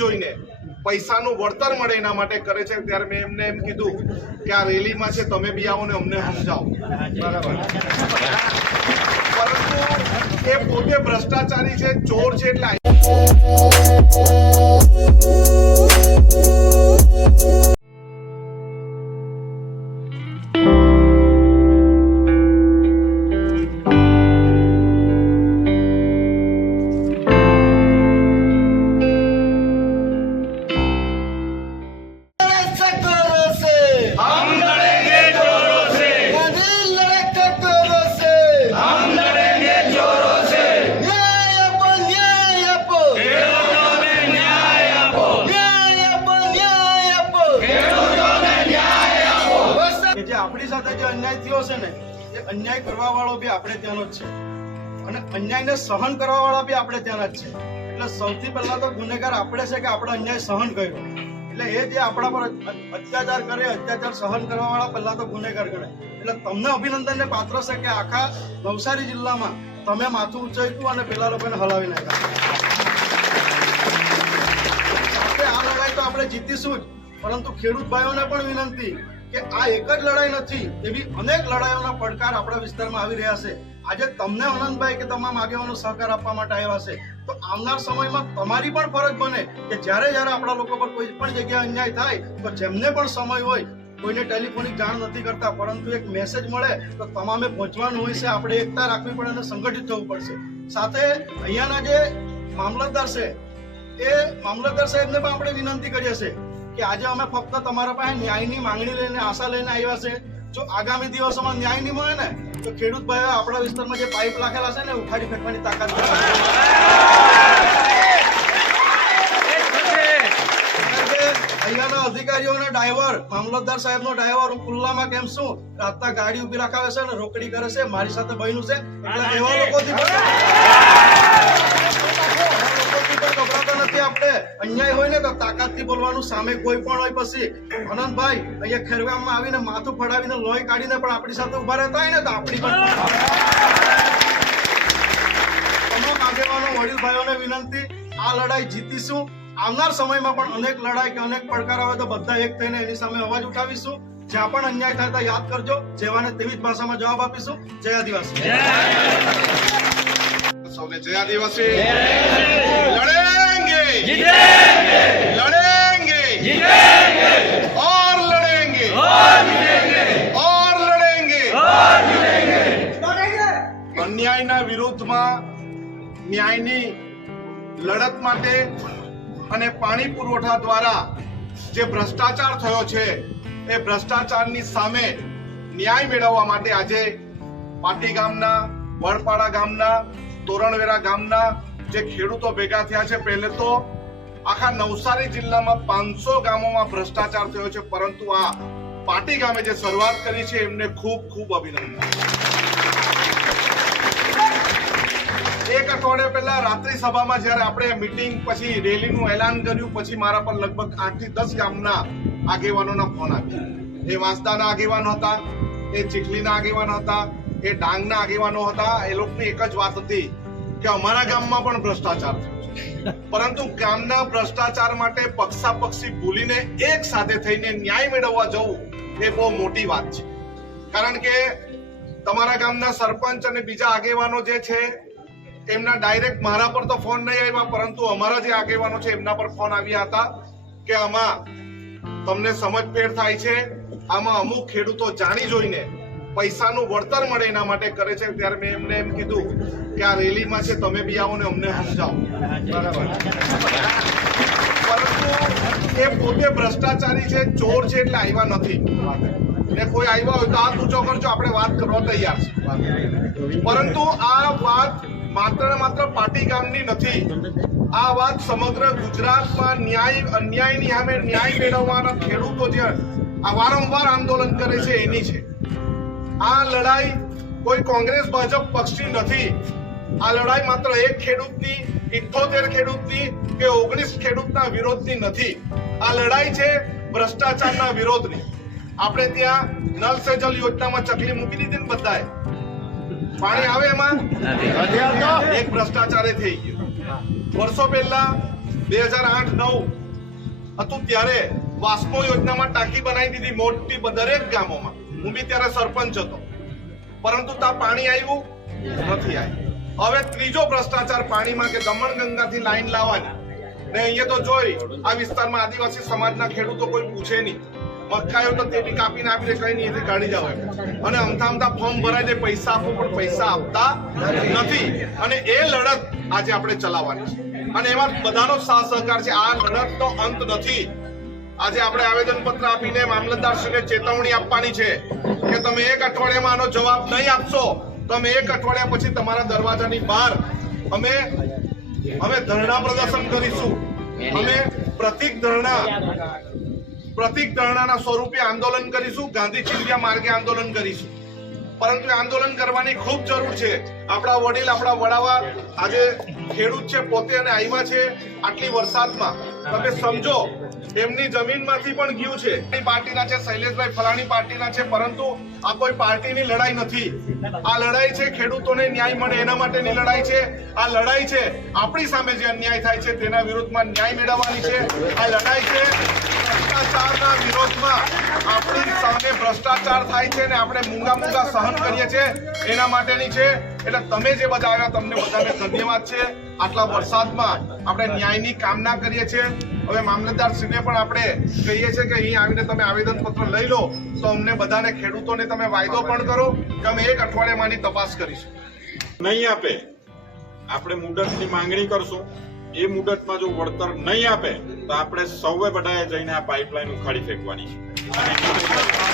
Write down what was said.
જોઈને પૈસાનું વળતર મળે એના માટે કરે છે. ત્યારે મેં એમને એમ કીધું કે આ રેલીમાં છે, તમે બી આવો ને અમને સમજાવો. બરાબર. પરંતુ એ પોતે ભ્રષ્ટાચારી છે, ચોર છે એટલે એ અન્યાય કરવા વાળો બી આપણે ત્યાંનો જ છે. અને અન્યાયને સહન કરવા વાળા બી આપણે ત્યાંના જ છે. એટલે સૌથી પહેલા તો ગુનેગાર આપણે છે કે આપણે અન્યાય સહન કર્યો. એટલે એ જે આપણા પર અત્યાચાર કરે, અત્યાચાર સહન કરવા વાળા પહેલા તો ગુનેગાર ગણાય. એટલે તમને અભિનંદનને પાત્ર છે કે આખા નવસારી જિલ્લામાં તમે માથું ઊંચાઈતું અને પેલા લોકોને હલાવી નાખ્યા. આપણે આ લડાઈ તો આપણે જીતીશું જ. પરંતુ ખેડૂત ભાઈઓને પણ વિનંતી કે આ એક જ લડાઈ નથી, એવી અનેક લડાઈઓના પડકાર આપણા વિસ્તારમાં આવી રહ્યા છે. આજે તમને આનંદભાઈ કે તમામ આગેવાનો સહકાર આપવા માટે આવ્યા છે. તો આવનાર સમયમાં તમારી પણ ફરજ બને કે જ્યારે જ્યારે આપણા લોકો પર કોઈ પણ જગ્યાએ અન્યાય થાય, તો જેમને પણ સમય હોય, કોઈને ટેલિફોનિક જાણ નથી કરતા, પરંતુ એક મેસેજ મળે, તો તમામે પહોંચવાનું હોય છે. આપણે એકતા રાખવી પડે અને સંગઠિત થવું પડશે. સાથે અહીંયાના જે મામલતદાર છે, એ મામલતદાર સાહેબને પણ આપણે વિનંતી કરીએ છીએ. કે આજે અમે ફક્ત તમારા પાસે ન્યાયની માંગણી લઈને આશા લઈને આવ્યા છે. જો આગામી દિવસોમાં ન્યાય નહીં મળે ને તો ખેડૂત ભાઈ આપણા વિસ્તારમાં જે પાઇપ રાખેલા છે ને ઉખાડી ફેંકવાની તાકાત ધરાવે છે. કારણ કે અહીંયાના અધિકારીઓ ડ્રાઈવર મામલતદાર સાહેબનો ડ્રાઈવર હું ખુલ્લામાં કેમ છું? રાતના ગાડી ઊભી રાખાવે છે અને રોકડી કરે છે મારી સાથે બન્યું છે. એટલે એવા લોકોથી નથી આપણે અન્યાય હોય ને તો તાકાતથી બોલવાનું સામે કોઈ પણ હોય પછી અનંતભાઈ અહીંયા ખેરગામમાં આવીને માથું ફડાવીને લોહી કાઢીને પણ આપણી સાથે ઊભા રહેતા હોય ને તો આપણી પણ તમામ આગેવાનો વડીલ ભાઈઓને વિનંતી આ લડાઈ જીતીશું. આવનાર સમયમાં પણ અનેક લડાઈ કે અનેક પડકાર આવે તો બધા એક થઈને એની સામે અવાજ ઉઠાવીશું. જ્યાં પણ અન્યાય થાય તો યાદ કરજો. જેવાને તેવી જ ભાષામાં જવાબ આપીશું. જય આદિવાસી. સૌને જય આદિવાસી. લડેંગે લડેંગે और लड़ेंगे और लड़ेंगे અન્યાયના વિરુદ્ધમાં ન્યાયની લડત માટે અને પાણી પુરવઠા દ્વારા જે ભ્રષ્ટાચાર થયો છે એ ભ્રષ્ટાચારની સામે ન્યાય મેળવવા માટે આજે પાટી ગામના વડપાડા ગામના તોરણવેરા ગામના જે ખેડૂતો ભેગા થયા છે, પહેલે તો આખા નવસારી જિલ્લામાં પાંચસો ગામોમાં ભ્રષ્ટાચાર થયો છે, પરંતુ આ પાટી ગામે જે શરૂઆત કરી છે, એમને ખૂબ ખૂબ અભિનંદન. એક અઠવાડિયા પહેલા રાત્રિ સભામાં જ્યારે આપણે મીટિંગ પછી રેલીનું એલાન કર્યું, પછી મારા પર લગભગ આઠથી દસ ગામના આગેવાનોના ફોન આવ્યા. એ વાંસદાના આગેવાનો હતા, એ ચીખલીના આગેવાનો હતા, એ ડાંગના આગેવાનો હતા, એ લોકોની એક જ વાત હતી કે અમારા ગામમાં પણ ભ્રષ્ટાચાર થયો છે. પરંતુ ગામના ભ્રષ્ટાચાર માટે પક્ષાપક્ષી ભૂલીને એક સાથે થઈને ન્યાય મેળવવા જવું એ બહુ મોટી વાત છે. કારણ કે તમારા ગામના સરપંચ અને બીજા આગેવાનો જે છે, એમના ડાયરેક્ટ મારા પર તો ફોન નહીં આવ્યા, પરંતુ અમારા જે આગેવાનો છે, એમના પર ફોન આવ્યા હતા કે, આમાં તમને સમજફેર થાય છે. આમાં અમુક ખેડૂતો જાણી જોઈને પૈસાનું વળતર મળે એના માટે કરે છે. ત્યારે મેં એમને એમ કીધું કે આ રેલીમાં છે, તમે બી આવો ને અમને સમજાવો. પરંતુ એ પોતે ભ્રષ્ટાચારી છે, ચોર છે એટલે આવ્યા નથી. ને કોઈ આવ્યા હોય તો આ ઊંચો કરજો, આપણે વાત કરવા તૈયાર છે. પરંતુ આ વાત માત્ર ને માત્ર પાટી ગામની નથી. આ વાત સમગ્ર ગુજરાતમાં ન્યાય, અન્યાયની સામે ન્યાય મેળવવાના ખેડૂતો જે આ વારંવાર આંદોલન કરે છે, એની છે. આ લડાઈ કોઈ કોંગ્રેસ, ભાજપ પક્ષની નથી. આ લડાઈ માત્ર એક ખેડૂતની, ઇઠોતેર ખેડૂતની કે ઓગણીસ ખેડૂતના વિરોધની નથી. આ લડાઈ છે ભ્રષ્ટાચારના વિરોધની. આપણે ત્યાં નલ સે જલ યોજનામાં ચકલી મૂકી દીધી ને બધાએ. પાણી આવે એમાં? એક ભ્રષ્ટાચારે થઈ ગયું. વર્ષો પહેલા, બે હજાર આઠ, નવ હતું ત્યારે વાસ્કો યોજનામાં ટાંકી બનાવી દીધી મોટી, દરેક ગામોમાં. હું બી ત્યારે સરપંચ હતો. પરંતુ ત્યાં પાણી આવ્યું નથી આવ્યું. હવે ત્રીજો ભ્રષ્ટાચાર પાણીમાં કે દમણ ગંગાથી લાઈન લાવવાની. ને અહીંયા તો જોઈ, આ વિસ્તારમાં આદિવાસી સમાજના ખેડૂતો કોઈ પૂછે નહીં. મખાયો તો તે બી કાપીને આપી દે, કઈ નહીં, એથી કાઢી જાવ અને અમથા અમથા ફોર્મ ભરાય દે પૈસા આપો, પણ પૈસા આપતા નથી. અને એ લડત આજે આપણે ચલાવવાની છે. અને એમાં બધાનો સાથ સહકાર છે. આ લડતનો અંત નથી. આજે આપણે આવેદનપત્ર આપીને મામલતદારશ્રીને ચેતવણી આપવાની છે કે તમે એક અઠવાડિયામાં આનો જવાબ નહીં આપશો તમે એક અઠવાડિયા પછી તમારા દરવાજાની બહાર અમે અમે ધરણા પ્રદર્શન કરીશું. અમે પ્રતિક ધરણા, પ્રતિક ધરણાના સ્વરૂપે આંદોલન કરીશું, ગાંધી ચિંધ્યા માર્ગે આંદોલન કરીશું. પરંતુ આંદોલન કરવાની ખૂબ જરૂર છે. આપણા વડીલ, આપણા વડાવા આજે ખેડૂત છે, પોતે અને આવ્યા છે આટલી વરસાદમાં. તમે સમજો, એમની જમીનમાંથી પણ ગયું છે. પાર્ટીના છે, શૈલેષભાઈ ફલાણી પાર્ટીના છે, પરંતુ આ કોઈ પાર્ટીની લડાઈ નથી. આ લડાઈ છે, ખેડૂતોને ન્યાય મળે, એના માટેની લડાઈ છે. આ લડાઈ છે, આપણી સામે જે અન્યાય થાય છે, તેના વિરુદ્ધમાં ન્યાય મેળવવાની છે. આ લડાઈ છે, ભ્રષ્ટાચારના વિરોધમાં આપણી સામે ભ્રષ્ટાચાર થાય છે ને આપણે મૂંગા મૂંગા સહન કરીએ છીએ, એના માટેની છે. એટલે તમે જે બધા આવ્યા, તમને બધાને ધન્યવાદ છે. આટલા વરસાદમાં આપણે ન્યાયની કામના કરીએ છીએ. હવે મામલતદાર શ્રીને પણ આપણે કહીએ છીએ કે અહીં આવીને તમે આવેદન પત્ર લઈ લો, તો અમને બધાને ખેડૂતોને તમે વાયદો પણ કરો, કે અમે એક અઠવાડિયામાંની તપાસ કરીશું. નહીં આપે. આપણે મુદતની માંગણી કરશું. એ મુદતમાં જો વળતર નહીં આપે, તો આપણે સૌએ બધાએ જઈને આ પાઇપલાઇન ઉખાડી ફેંકવાની છે.